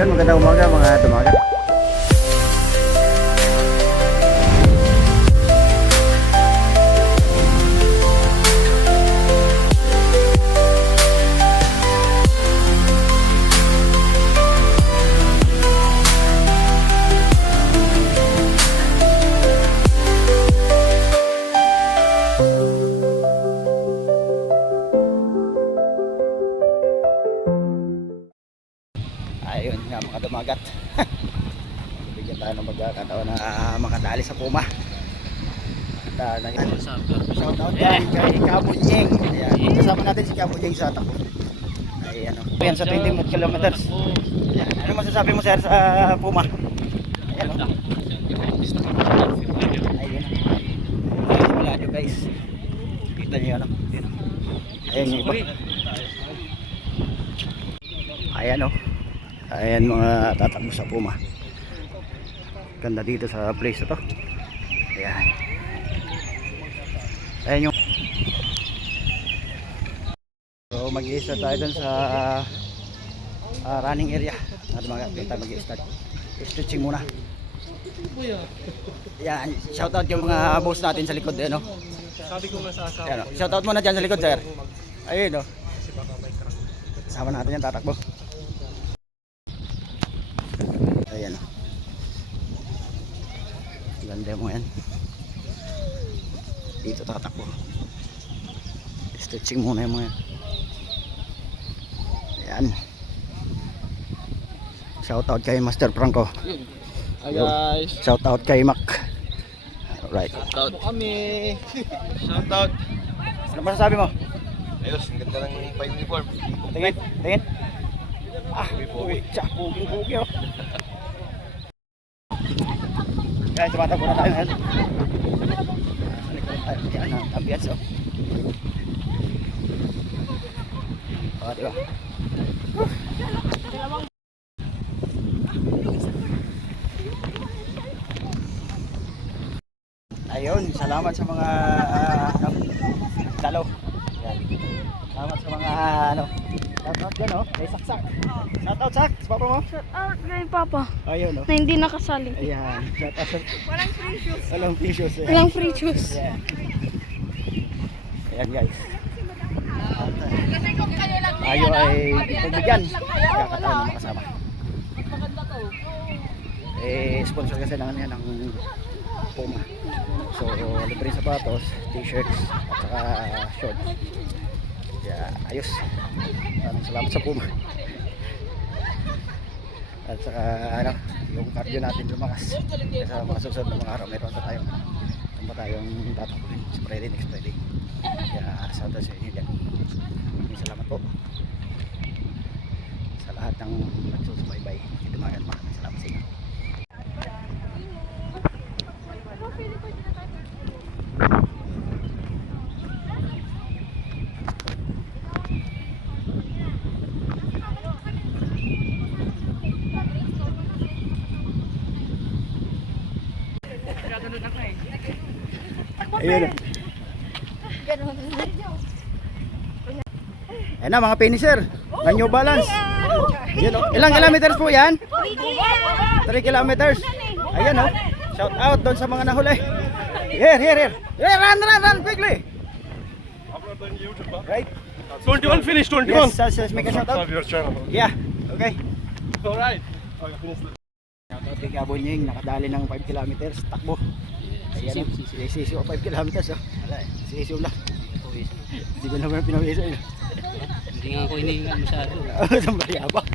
Ayun, magandang umaga mga tumagat. Ayun nga mga dumagat. Bigyan tayo ng magkakataon na makadali sa Puma. At shoutout yan kay Kabunyeng. Ayan, kasama natin si Kabunyeng sa takbo. Ayan o. Ayan sa 20 kilometers. Ayan. Ano masasabi mo sir sa Puma? Ayan o. Ayan o. Wala nyo guys. Kita nyo yan o. Ayan yung iba. Ayan o. Ayan mga tatakbo sa Puma. Ganda dito sa place na to. Ayan. Ayan yung so mag-i-start tayo dun sa running area. Tayo mag-i-start. Stretching muna. Ayan. Shoutout yung mga boss natin sa likod. Ayan o. Sabi ko nga sa asawa. Ayan o. Shoutout muna dyan sa likod sir. Ayun o. Kasama natin yan tatakbo. Ayan o. Ganda mo yan. Dito tatakbo. Stretching muna yung mga yan. Ayan. Shoutout kay Master Franco. Hi guys. Shoutout kay Mac. Alright. Shoutout kami. Shoutout. Ano ba sasabi mo? Ayos, ang ganda ng uniform. Tingin, tingin. Ah, pugi. Tsa, pugi oh. Guys, tumatakbo na tayo ngayon. Yan ang ambience oh. Oh, diba? Ayun, salamat sa mga dalaw. Yan. Salamat sa mga shoutout dyan oh, kay Saksak. Shoutout Sak, sa papa mo? Shoutout kay Papa Ayun oh. na hindi nakasali. Ayan, shoutout. Walang free shoes. Walang free shoes. Walang free shoes. Ayan. Ayan guys. Tayo ay pagbigyan. Kakataon na makasama. Sponsor kasi ng yan ng Puma. So, libre sapatos, t-shirts, at saka shorts. Kaya, ayos. Maraming salamat sa Puma. At saka, yung cardio natin lumakas. Sa mga susunod na mga araw, meron pa tayong tatakbuhin sa Friday, next Friday. Kaya, asal tayo sa inyo dyan. Maraming salamat po sa lahat ng nagsusubaybay. Maraming salamat sa inyo. Ayun. Ayan na mga finisher ng New Balance. Ayan, oh. Ilang kilometers po yan? 3 kilometers. Ayan o. Shout out doon sa mga nahuli. Here. Run quickly. Right. 21 finish, 21. Yes, make a shout out. Your channel. Yeah, okay. Alright. Shout out kay Kabunyeng, nakadali ng 5 kilometers. Takbo. Ayan o. Sisiw 5 kilometers o. Sisiw lang. Hindi ko naman pinawisa yun. Hindi nga ako hinihingan masyado. Sambali abak.